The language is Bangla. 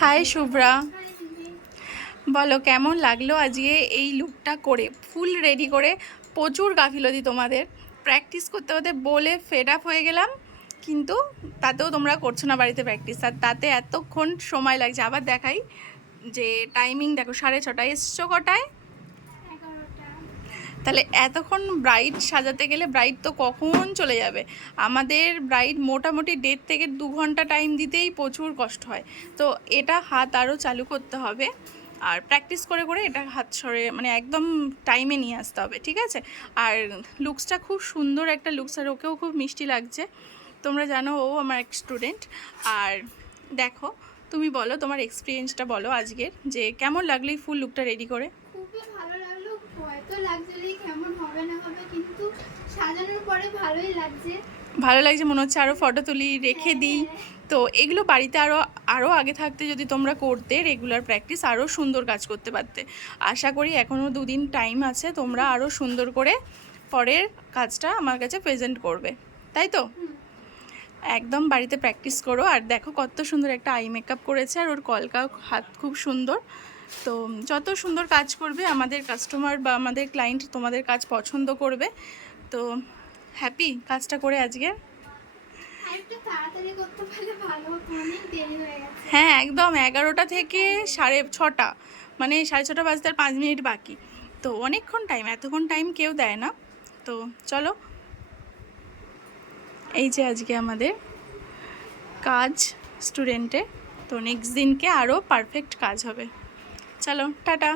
হাই শুভ্রা, বলো কেমন লাগলো আজকে এই লুকটা করে, ফুল রেডি করে। প্রচুর গাফিলতি তোমাদের, প্র্যাকটিস করতে করতে বলে ফেড আপ হয়ে গেলাম, কিন্তু তাতেও তোমরা করছো না বাড়িতে প্র্যাকটিস, আর তাতে এতক্ষণ সময় লাগছে। আবার দেখাই যে টাইমিং দেখো, 6:30। এসছো কটায়? তাহলে এতক্ষণ ব্রাইড সাজাতে গেলে ব্রাইড তো কখন চলে যাবে। আমাদের ব্রাইড মোটামুটি 1.5 থেকে 2 ঘন্টা টাইম দিতেই প্রচুর কষ্ট হয়। তো এটা হাত আরও চালু করতে হবে, আর প্র্যাকটিস করে করে এটা হাত সরে মানে একদম টাইমে নিয়ে আসতে হবে, ঠিক আছে? আর লুকসটা খুব সুন্দর একটা লুকস, আর ওকেও খুব মিষ্টি লাগছে। তোমরা জানো ও আমার এক স্টুডেন্ট। আর দেখো, তুমি বলো তোমার এক্সপিরিয়েন্সটা বলো আজকের, যে কেমন লাগলো এই ফুল লুকটা রেডি করে। খুবই ভালো লাগলো। হয়তো লাগছে কেমন হবে না হবে, কিন্তু সাজানোর পরে ভালোই লাগছে। ভালো লাগছে, মনে হচ্ছে আরও ফটো তুলি, রেখে দিই। তো এগুলো বাড়িতে আরও আরও আগে থাকতে যদি তোমরা করতে রেগুলার প্র্যাকটিস, আরও সুন্দর কাজ করতে পারতে। আশা করি এখনও 2 দিন টাইম আছে, তোমরা আরও সুন্দর করে পরের কাজটা আমার কাছে প্রেজেন্ট করবে, তাই তো? একদম বাড়িতে প্র্যাকটিস করো। আর দেখো কত সুন্দর একটা আই মেকআপ করেছে, আর ওর কলকা হাত খুব সুন্দর। তো যত সুন্দর কাজ করবে আমাদের কাস্টমার বা আমাদের ক্লায়েন্ট তোমাদের কাজ পছন্দ করবে। তো হ্যাপি কাজটা করে আজকে। আরেকটু তাড়াতাড়ি করতে পারলে ভালো হতো, অনেক দেরি হয়ে গেছে। হ্যাঁ, একদম 11টা থেকে 6:30, মানে 6:30 বাজতে আর 5 মিনিট বাকি। তো অনেকক্ষণ টাইম, এতক্ষণ টাইম কেউ দেয় না। তো চলো, এই যে আজকে আমাদের কাজ স্টুডেন্টে, তো নেক্সট দিনকে আরও পারফেক্ট কাজ হবে। চলো টাটা।